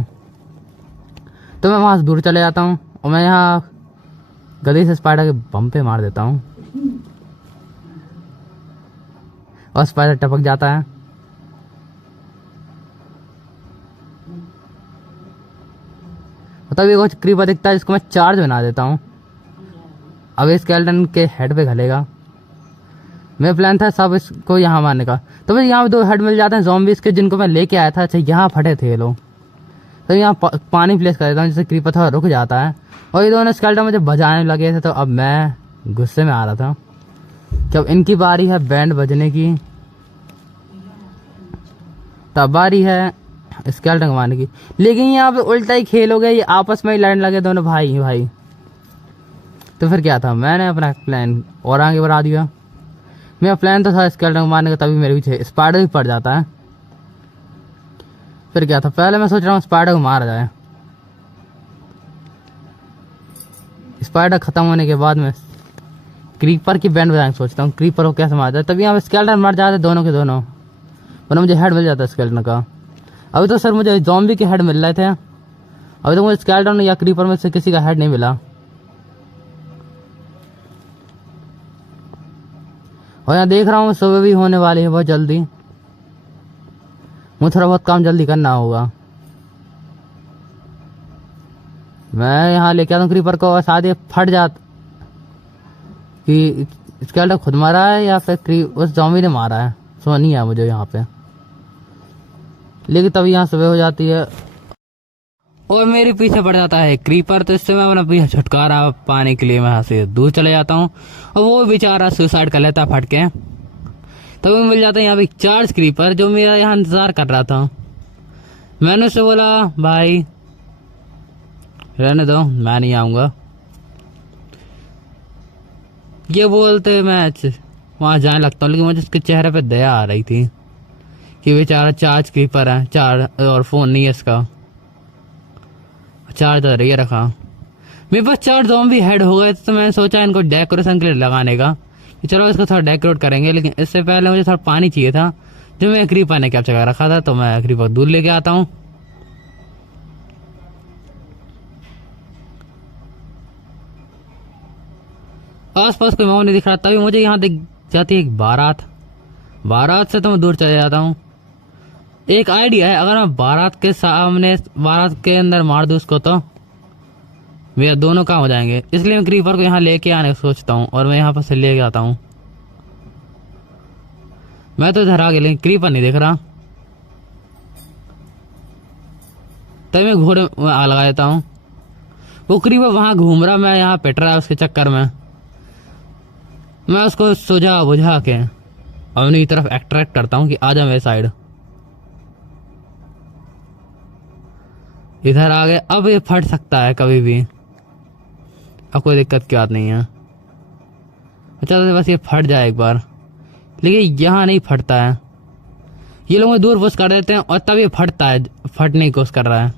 मैं वहाँ से दूर चले जाता हूँ और मैं यहाँ गधे से स्पाइडर के बम पे मार देता हूँ और स्पाइडर टपक जाता है। तभी कुछ क्रीपर दिखता है जिसको मैं चार्ज बना देता हूँ। अब इस स्केलेटन के हेड पे घलेगा। मेरा प्लान था सब इसको यहाँ मारने का। तो फिर यहाँ पे 2 हेड मिल जाते हैं ज़ॉम्बीज़ के, जिनको मैं लेके आया था। अच्छा यहाँ फटे थे ये लोग। तो यहाँ पानी प्लेस कर देता हूँ जिससे क्रीपर थोड़ा रुक जाता है। और ये दोनों स्केलेटन मुझे बजाने लगे थे, तो अब मैं गुस्से में आ रहा था कि अब इनकी बारी है बैंड बजने की। तब बारी है स्केलेटन को मारने की। लेकिन यहाँ पे उल्टा ही खेल हो गया, ये आपस में ही लड़ने लगे दोनों भाई। तो फिर क्या था, मैंने अपना प्लान और आगे बढ़ा दिया। मेरा प्लान तो था स्केलेटन को मारने का, तभी मेरे पीछे स्पाइडर भी पड़ जाता है। फिर क्या था, पहले मैं सोच रहा हूँ स्पाइडर को मारा जाए। स्पाइडर खत्म होने के बाद मैं क्रीपर की बैंड बजाने सोचता हूँ, क्रीपर को कैसे मारा जाए। तभी यहाँ पे स्केलेटन मर जाते दोनों के दोनों, वरना मुझे हेड मिल जाता है स्केलेटन का। अभी तो सर मुझे ज़ॉम्बी के हेड मिल रहे थे, अभी तो मुझे स्केलेटन या क्रीपर में से किसी का हेड नहीं मिला। और यहाँ देख रहा हूँ सुबह भी होने वाली है बहुत जल्दी, मुझे थोड़ा बहुत काम जल्दी करना होगा। मैं यहाँ लेके आता हूँ क्रीपर को और साथ ही फट जाता कि स्केलेटन खुद मारा है या फिर उस ज़ॉम्बी ने मारा है, समझ नहीं आया मुझे यहाँ पे। लेकिन तभी यहाँ सुबह हो जाती है और मेरे पीछे पड़ जाता है क्रीपर। तो इससे मैं अपना पीछे छुटकारा पाने के लिए मैं यहाँ से दूर चले जाता हूँ और वो बेचारा सुसाइड कर लेता फट के। तभी मिल जाता है यहाँ पे चार्ज क्रीपर जो मेरा यहाँ इंतजार कर रहा था। मैंने उससे बोला भाई रहने दो, मैं नहीं आऊँगा। ये बोलते मैं वहाँ जाने लगता हूँ, लेकिन मुझे उसके चेहरे पे दया आ रही थी कि बेचारा चार्ज क्रीपर है, चार्ज और फ़ोन नहीं है इसका, चार्जर ये रखा। मेरे पास 4 ज़ॉम्बी हेड हो गए तो मैंने सोचा इनको डेकोरेशन के लिए लगाने का कि चलो इसको थोड़ा डेकोरेट करेंगे। लेकिन इससे पहले मुझे थोड़ा पानी चाहिए था जो मैं क्रीपर ने कैप्चर कर रखा था, तो मैं क्रीपर दूर लेके आता हूँ। आसपास कोई माहौल नहीं दिख रहा, तभी मुझे यहाँ दिख जाती है एक बारात से तो मैं दूर चले जाता हूँ। एक आइडिया है, अगर मैं बारात के अंदर मार दूँ उसको तो मेरा दोनों काम हो जाएंगे। इसलिए मैं क्रीपर को यहाँ लेके आने को सोचता हूँ और मैं यहाँ पर से लेके आता हूँ। मैं तो इधर आ गया लेकिन क्रीपर नहीं दिख रहा, तभी मैं घोड़े में आग लगा देता हूँ। वो क्रीपर वहाँ घूम रहा, मैं यहाँ पिट रहा उसके चक्कर में। मैं उसको सुझा बुझा के अपनी तरफ अट्रैक्ट करता हूँ कि आजा मेरे साइड। इधर आ गए, अब ये फट सकता है कभी भी, अब कोई दिक्कत की बात नहीं है। अच्छा तो बस ये फट जाए एक बार, लेकिन यहाँ नहीं फटता है। ये लोग दूर पुश कर देते हैं और तब ये फटता है, फटने की कोशिश कर रहा है।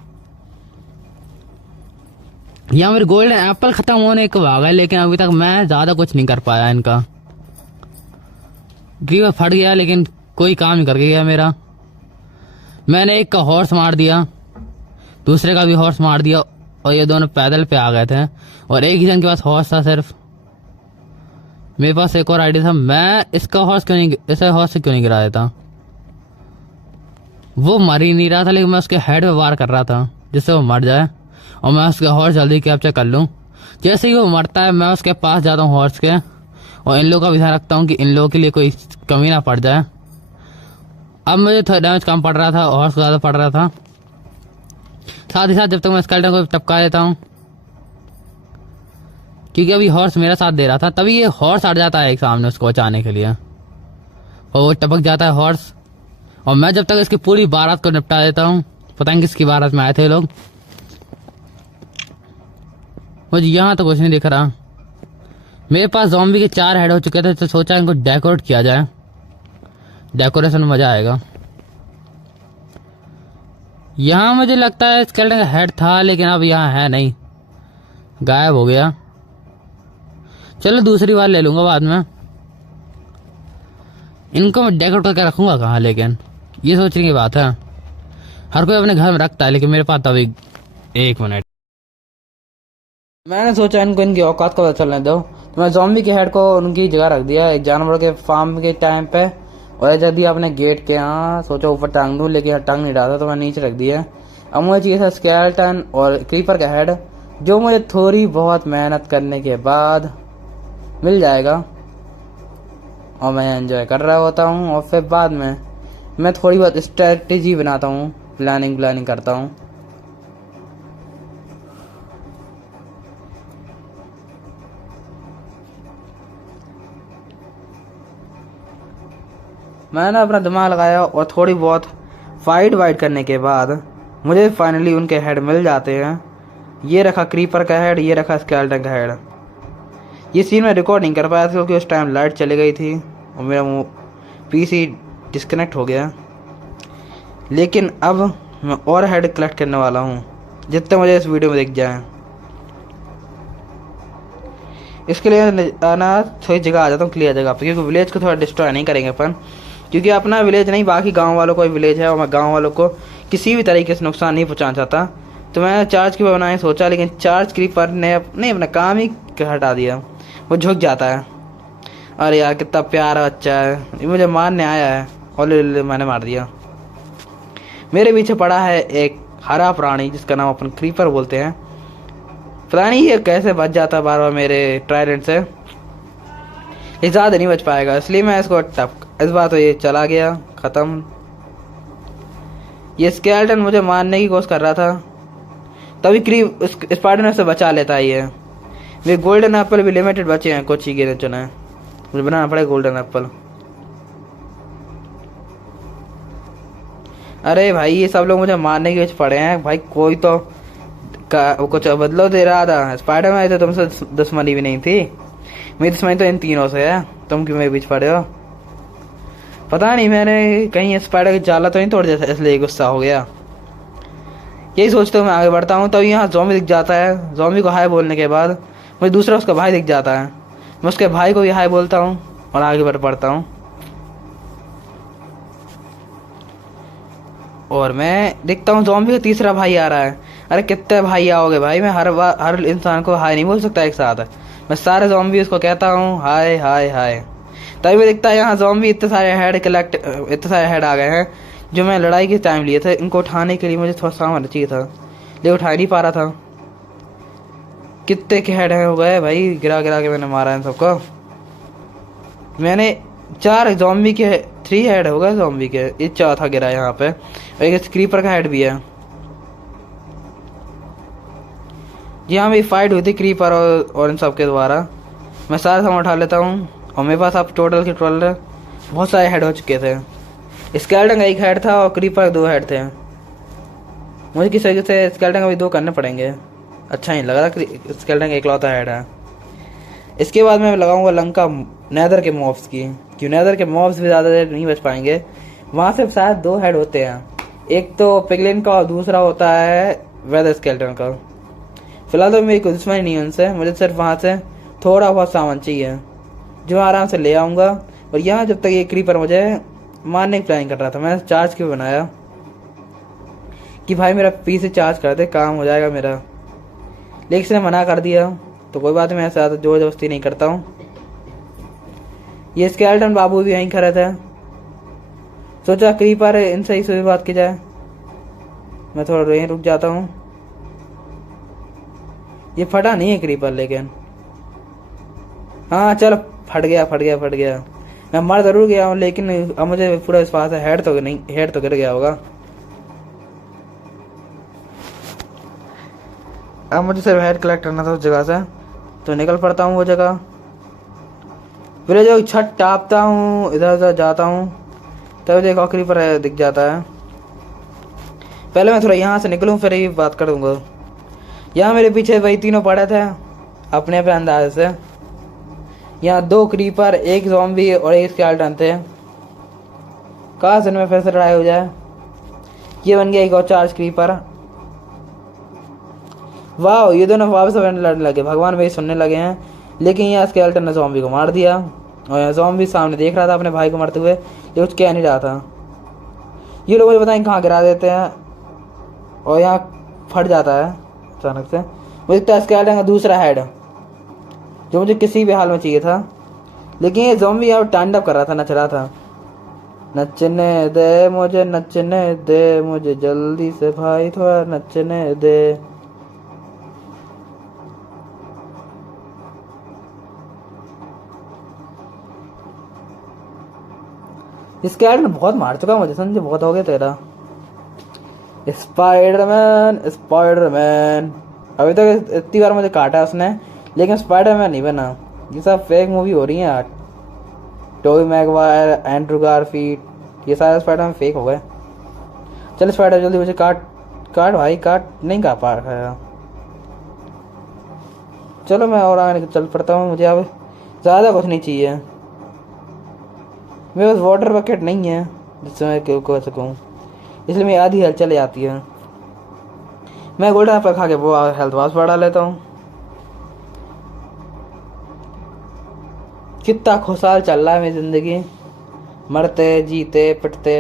यहाँ मेरे गोल्डन एप्पल खत्म होने को आ गए, लेकिन अभी तक मैं ज़्यादा कुछ नहीं कर पाया इनका। क्रीपर फट गया लेकिन कोई काम नहीं करके गया मेरा। मैंने एक का हॉर्स मार दिया, दूसरे का भी हॉर्स मार दिया और ये दोनों पैदल पे आ गए थे और एक ही जन के पास हॉर्स था सिर्फ। मेरे पास एक और आइडिया था, मैं इसका हॉर्स से क्यों नहीं गिरा देता। वो मर ही नहीं रहा था, लेकिन मैं उसके हेड पे वार कर रहा था जिससे वो मर जाए और मैं उसका हॉर्स जल्दी कैप्चर कर लूँ। जैसे ही वो मरता है मैं उसके पास जाता हूँ हॉर्स के, और इन लोगों का भी ध्यान रखता हूँ कि इन लोगों के लिए कोई कमी ना पड़ जाए। अब मुझे थोड़ा डैमेज कम पड़ रहा था, हॉर्स को ज़्यादा पड़ रहा था। साथ ही साथ जब तक मैं स्केलेटन को टपका देता हूँ, क्योंकि अभी हॉर्स मेरा साथ दे रहा था, तभी ये हॉर्स हट जाता है एक सामने उसको बचाने के लिए और वो टपक जाता है हॉर्स। और मैं जब तक इसकी पूरी बारात को निपटा देता हूँ। पता नहीं किसकी बारात में आए थे लोग, मुझे यहाँ तो कुछ नहीं दिख रहा। मेरे पास ज़ॉम्बी के 4 हेड हो चुके थे, तो सोचा इनको डेकोरेट किया जाए, डेकोरेशन में मज़ा आएगा। यहाँ मुझे लगता है स्केलेटन का हेड था, लेकिन अब यहाँ है नहीं, गायब हो गया। चलो दूसरी बार ले लूँगा बाद में। इनको मैं डेकोरेट करके रखूँगा कहाँ, लेकिन ये सोचने की बात है। हर कोई अपने घर में रखता है, लेकिन मेरे पास तो अभी 1 मिनट। मैंने सोचा इनको इनकी औकात को पता चलने दो, तो मैं ज़ॉम्बी के हेड को उनकी जगह रख दिया एक जानवरों के फार्म के टाइम पे, और जब दिया अपने गेट के यहाँ। सोचा ऊपर टांग दूँ, लेकिन टांग नहीं डाला तो मैं नीचे रख दिया। अब मुझे चाहिए था स्केलेटन और क्रीपर का हेड, जो मुझे थोड़ी बहुत मेहनत करने के बाद मिल जाएगा और मैं एंजॉय कर रहा होता हूँ। और फिर बाद में मैं थोड़ी बहुत स्ट्रेटेजी बनाता हूँ, प्लानिंग करता हूँ। मैंने अपना दिमाग लगाया और थोड़ी बहुत फाइट करने के बाद मुझे फाइनली उनके हेड मिल जाते हैं। ये रखा क्रीपर का हेड, ये रखा स्केलेटन का हेड। ये सीन मैं रिकॉर्ड नहीं कर पाया था क्योंकि उस टाइम लाइट चली गई थी और मेरा पीसी डिस्कनेक्ट हो गया। लेकिन अब मैं और हेड कलेक्ट करने वाला हूँ, जितने मुझे इस वीडियो में दिख जाए। इसके लिए आना थोड़ी जगह आ जाता हूँ, क्लियर जगह पे, क्योंकि विलेज को थोड़ा डिस्ट्रॉय नहीं करेंगे अपन, क्योंकि अपना विलेज नहीं बाकी गांव वालों का विलेज है और मैं गांव वालों को किसी भी तरीके से नुकसान नहीं पहुंचाना चाहता। तो मैंने चार्ज क्रीपर बनाने सोचा, लेकिन चार्ज क्रीपर ने अपना काम ही हटा दिया, वो झुक जाता है। अरे यार कितना प्यारा बच्चा है, ये मुझे मारने आया है और मैंने मार दिया। मेरे पीछे पड़ा है एक हरा प्राणी जिसका नाम अपन क्रीपर बोलते हैं। पता नहीं ये कैसे बच जाता बार बार मेरे ट्रायडेंट से। ये ज़्यादा नहीं बच पाएगा, इसलिए मैं इसको इस बार तो ये चला गया, ख़त्म। ये स्केलेटन मुझे मारने की कोशिश कर रहा था, तभी स्पाइडर से बचा लेता है ये। वे गोल्डन एप्पल भी लिमिटेड बचे हैं, कुछ ही गिने चुने हैं, मुझे बनाना पड़ेगा गोल्डन एप्पल। अरे भाई ये सब लोग मुझे मारने के बीच पड़े हैं भाई, कोई तो कुछ बदलो दे रहा था। स्पाइडर मैन तो तुमसे दुश्मनी भी नहीं थी, मेरी दुश्मनी तो इन तीनों से है, तुम क्यों मेरे बीच पड़े हो? पता नहीं मैंने कहीं स्पाइडर की जाला तो नहीं तोड़ दिया था, इसलिए गुस्सा हो गया। यही सोचते हुए मैं आगे बढ़ता हूँ, तब यहाँ ज़ॉम्बी दिख जाता है। ज़ॉम्बी को हाय बोलने के बाद मुझे दूसरा उसका भाई दिख जाता है। मैं उसके भाई को भी हाय बोलता हूँ और आगे बढ़ पड़ता हूँ। और मैं देखता हूँ ज़ॉम्बी का तीसरा भाई आ रहा है। अरे कितने भाई आओगे भाई, मैं हर इंसान को हाय नहीं बोल सकता एक साथ। मैं सारे ज़ॉम्बी उसको कहता हूँ हाय हाय हाय। तभी मैं देखता है यहाँ ज़ॉम्बी इतने सारे हेड आ गए हैं जो मैं लड़ाई के टाइम लिए थे। इनको उठाने के लिए मुझे थोड़ा सामान चाहिए था, लेकिन उठा नहीं पा रहा था। कितने के हेड हो गए भाई, गिरा गिरा के मैंने मारा इन सबको। मैंने 4 ज़ॉम्बी के 3 हेड हो गए ज़ॉम्बी के, ये चौथा गिरा यहाँ पे। एक क्रीपर का हेड भी है। यहाँ भी फाइट हुई थी क्रीपर और इन सब के द्वारा। मैं सारा सामान उठा लेता हूँ और मेरे पास अब टोटल बहुत सारे हेड हो चुके थे। स्केलेटन का 1 हेड था और क्रीपर का 2 हेड थे। मुझे किस वजह से स्केलेटन का भी 2 करने पड़ेंगे, अच्छा नहीं लग रहा स्केलेटन का इकलौता हेड है। इसके बाद मैं लगाऊंगा लंका नेदर के मॉब्स की, क्यों नेदर के मॉब्स भी ज़्यादा देर नहीं बच पाएंगे। वहाँ से शायद 2 हेड होते हैं, एक तो पिगलिन का और दूसरा होता है वेदर स्केलेटन का। फिलहाल तो मेरी कोई दुश्मनी नहीं है उनसे, मुझे सिर्फ वहाँ से थोड़ा बहुत सामान चाहिए जो मैं आराम से ले आऊँगा। और यहाँ जब तक ये क्रीपर मुझे मारने की प्लानिंग कर रहा था, मैंने चार्ज क्यों बनाया कि भाई मेरा पीसी चार्ज कर दे, काम हो जाएगा मेरा। लेकिन इसने मना कर दिया, तो कोई बात नहीं, मैं ऐसा जोर जबरदस्ती नहीं करता हूँ। ये स्केलेटन बाबू भी यहीं खड़े थे, सोचा क्रीपर इनसे ही सुबह बात की जाए। मैं थोड़ा यहीं रुक जाता हूँ। ये फटा नहीं है क्रीपर, लेकिन हाँ चलो फट गया। मैं मर जरूर गया हूँ, लेकिन अब मुझे पूरा विश्वास है हेड तो गिर गया होगा। अब मुझे सिर्फ हेड कलेक्ट करना था उस जगह से, तो निकल पड़ता हूँ वो जगह। फिर जो छत टापता हूँ, इधर उधर जाता हूँ, तब देखो क्रीपर दिख जाता है। पहले मैं थोड़ा यहाँ से निकलूँ फिर ही बात कर दूँगा। यहाँ मेरे पीछे वही तीनों पड़े थे अपने पे अंदाज से। यहाँ 2 क्रीपर, 1 ज़ॉम्बी और 1 स्केलेटन थे। काश इनमें फिर से लड़ाई हो जाए। ये बन गया एक और चार्ज क्रीपर। वाह, ये दोनों वापस लड़ने लगे, भगवान मेरी सुनने लगे हैं। लेकिन यहाँ स्केलेटन ने ज़ॉम्बी को मार दिया और यहाँ ज़ॉम्बी सामने देख रहा था अपने भाई को मरते हुए, ये कुछ कह नहीं रहा था। ये लोग मुझे बताएं कहाँ गिरा देते हैं और यहाँ फट जाता है अचानक से। मुझे दिखता है स्केलेटन का दूसरा हेड जो मुझे किसी भी हाल में चाहिए था। लेकिन ये ज़ॉम्बी यहाँ तांडव कर रहा था, नच रहा था। नचने दे मुझे जल्दी से भाई, थोड़ा नचने दे। स्केलेटन बहुत मार चुका मुझे, समझे, बहुत हो गया तेरा। स्पाइडरमैन अभी तक इतनी बार मुझे काटा उसने, लेकिन स्पाइडरमैन नहीं बना। ये सब फेक मूवी हो रही है यार। टोबी मैगवायर, एंड्रू गारफील्ड, ये सारे स्पाइडरमैन फेक हो गए। चल स्पाइडर जल्दी मुझे काट भाई, काट। नहीं काट पा रहा। चलो मैं और आगे चल पड़ता हूँ, मुझे अब ज़्यादा कुछ नहीं चाहिए। मेरे पास वाटर बकेट नहीं है जिससे मैं कह सकूँ, इसलिए मेरी आधी हेल्थ चले जाती है। मैं गोल्डन एप्पल खा के वो हेल्थ वापस बढ़ा लेता हूँ। कितना खुशहाल चल रहा है मेरी ज़िंदगी, मरते जीते पिटते।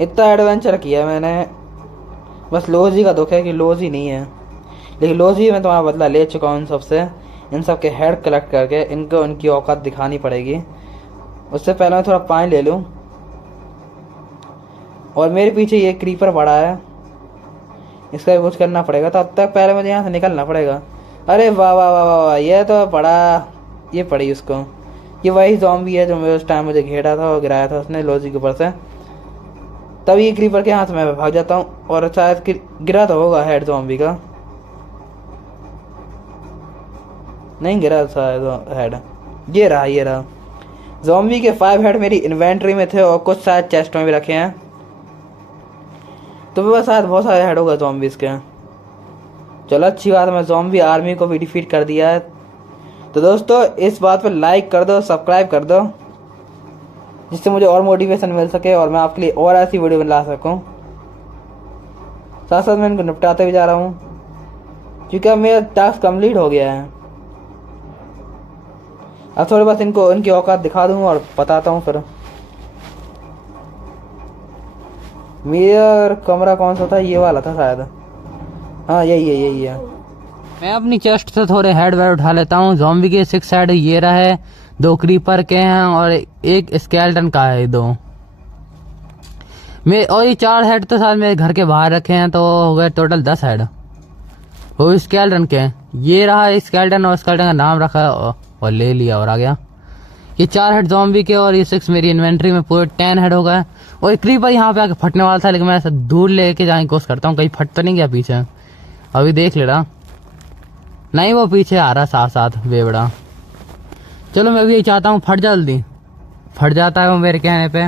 इतना एडवेंचर किया मैंने। बस लोजी का दुख है कि लोजी नहीं है, लेकिन लोजी मैं तुम्हारा बदला ले चुका हूँ इन सबसे। इन सब के हेड कलेक्ट करके इनको इनकी औकात दिखानी पड़ेगी। उससे पहले मैं थोड़ा पानी ले लूँ। और मेरे पीछे ये क्रीपर पड़ा है, इसका भी कुछ करना पड़ेगा। तो अब तक पहले मुझे यहाँ से निकलना पड़ेगा। अरे वाह वाह वाह वाह वाह, ये तो पड़ा, ये पड़ी उसको। ये वही ज़ॉम्बी है जो मेरे उस टाइम मुझे घेरा था और गिराया था उसने लॉजी के ऊपर से। तब ये क्रीपर के हाथ में मैं भाग जाता हूँ और शायद गिरा तो होगा हेड ज़ॉम्बी का। नहीं गिरा शायद हेड। ये रहा ज़ॉम्बी के 5 हेड मेरी इन्वेंट्री में थे और कुछ शायद चेस्ट में भी रखे हैं। तो मेरे शायद बहुत सारे हेड होगा ज़ॉम्बीज़ के। चलो अच्छी बात है, मैं ज़ॉम्बी आर्मी को भी डिफीट कर दिया है। तो दोस्तों इस बात पर लाइक कर दो, सब्सक्राइब कर दो, जिससे मुझे और मोटिवेशन मिल सके और मैं आपके लिए और ऐसी वीडियो ला सकूं। साथ साथ मैं इनको निपटाते भी जा रहा हूं क्योंकि अब मेरा टास्क कंप्लीट हो गया है। अब थोड़ी बस इनको इनकी औकात दिखा दूंगा और बताता हूँ फिर। मेरा कमरा कौन सा था? ये वाला था शायद। हाँ यही है। मैं अपनी चेस्ट से थोड़े हेड वेड उठा लेता हूँ। ज़ॉम्बी के 6 हेड ये रहा है, 2 क्रीपर के हैं और एक स्केलेटन का है 2। और ये 4 हेड तो साथ मेरे घर के बाहर रखे हैं, तो हो गए टोटल 10 हेड। वो स्केलेटन के हैं। ये रहा स्केलेटन और स्केलेटन का नाम रखा और ले लिया और आ गया। ये 4 हेड ज़ॉम्बी के और ये 6 मेरी इन्वेंट्री में पूरे 10 हेड हो गए। और एक क्रीपर यहाँ पे आके फटने वाला था, लेकिन मैं ऐसा दूर लेके जाने की कोशिश करता हूँ कहीं फट तो नहीं गया पीछे। अभी देख ले रहा, नहीं वो पीछे आ रहा साथ साथ बेवड़ा। चलो मैं भी यही चाहता हूँ फट जल्दी फट जाता है वो मेरे कहने पे।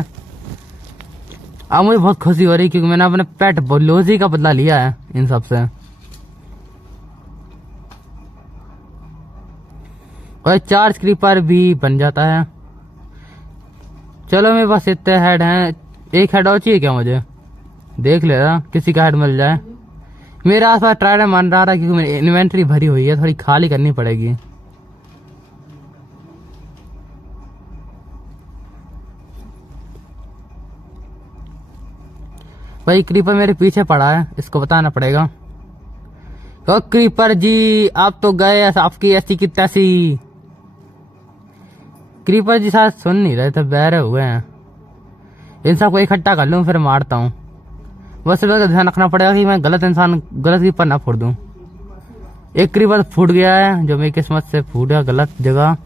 अब मुझे बहुत खुशी हो रही क्योंकि मैंने अपने पेट लॉजी का बदला लिया है इन सब से। और 4 क्रीपर भी बन जाता है। चलो मेरे पास इतने हेड हैं। एक हेड और चाहिए क्या मुझे? देख ले रहा किसी का हेड मिल जाए। मेरा आसपास ट्राइडर मन रहा था क्योंकि मेरी इन्वेंट्री भरी हुई है, थोड़ी खाली करनी पड़ेगी। भाई क्रीपर मेरे पीछे पड़ा है, इसको बताना पड़ेगा। तो क्रीपर जी आप तो गए, आपकी ऐसी की तैसी। क्रीपर जी शायद सुन नहीं रहे थे, बहरे हुए हैं। इन सबको इकट्ठा कर लूँ फिर मारता हूँ। बस मेरे को ध्यान रखना पड़ेगा कि मैं गलत क्रीपर ना फोड़ दूँ। एक क्रीपर फूट गया है जो मेरी किस्मत से फूट गया गलत जगह।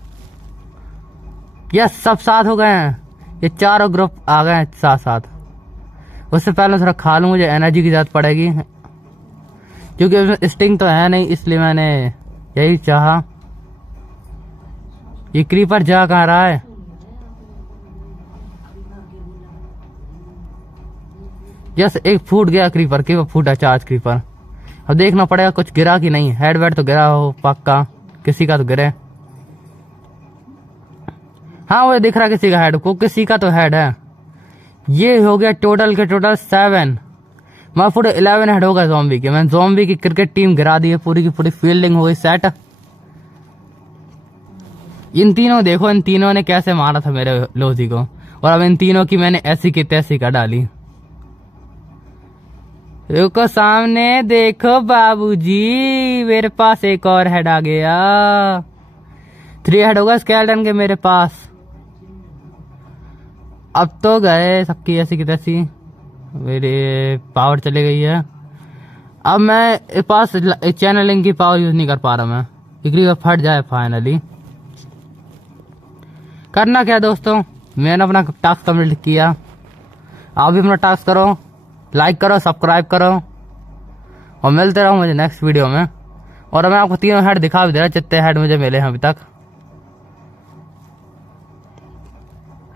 ये सब साथ हो गए हैं, ये 4 ग्रुप आ गए हैं साथ साथ। उससे पहले थोड़ा खा लूँ, मुझे एनर्जी की जरूरत पड़ेगी क्योंकि उसमें स्टिंग तो है नहीं, इसलिए मैंने यही चाहा। ये क्रीपर जा कहाँ रहा है? यस एक फूट गया क्रीपर के, वो फूटा 4 क्रीपर। अब देखना पड़ेगा कुछ गिरा कि नहीं। हेड वेड तो गिरा हो पक्का, किसी का तो गिरे। हाँ वो दिख रहा किसी का हेड को, किसी का तो हेड है। ये हो गया टोटल के टोटल 7। मैं पूरे 11 हेड होगा ज़ॉम्बी के। मैंने ज़ॉम्बी की क्रिकेट टीम गिरा दी है, पूरी की पूरी फील्डिंग हो गई सेट। इन तीनों देखो, इन तीनों ने कैसे मारा था मेरे लॉजी को, और अब इन तीनों की मैंने ऐसी की तैसी कर डाली। रुको सामने देखो बाबूजी, मेरे पास एक और हेड आ गया। 3 हेड होगा स्केलेटन के मेरे पास। अब तो गए सबकी ऐसी की तैसी, मेरे पावर चली गई है। अब मैं पास चैनलिंग की पावर यूज नहीं कर पा रहा मैं, क्योंकि फट जाए फाइनली। करना क्या दोस्तों, मैंने अपना टास्क कंप्लीट किया। आप भी अपना टास्क करो, लाइक करो, सब्सक्राइब करो और मिलते रहो मुझे नेक्स्ट वीडियो में। और मैं आपको 3 हेड दिखा भी दे रहा जितने हेड मुझे मिले हैं अभी तक।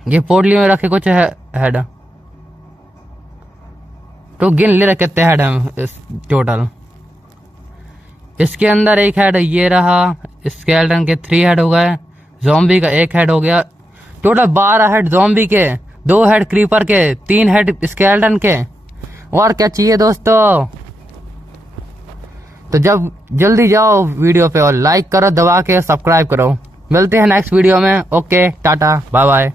ये पोटली में रखे कुछ हेड, तो गिन ले रहे कितने हेड हैं टोटल। इसके अंदर 1 हेड ये रहा, स्केलेटन के 3 हेड हो गए, ज़ॉम्बी का 1 हेड हो गया। टोटल 12 हेड ज़ॉम्बी के, 2 हेड क्रीपर के, 3 हेड स्केलेटन के। और क्या चाहिए दोस्तों? तो जब जल्दी जाओ वीडियो पे और लाइक करो दबा के, सब्सक्राइब करो। मिलते हैं नेक्स्ट वीडियो में। Okay tata bye bye.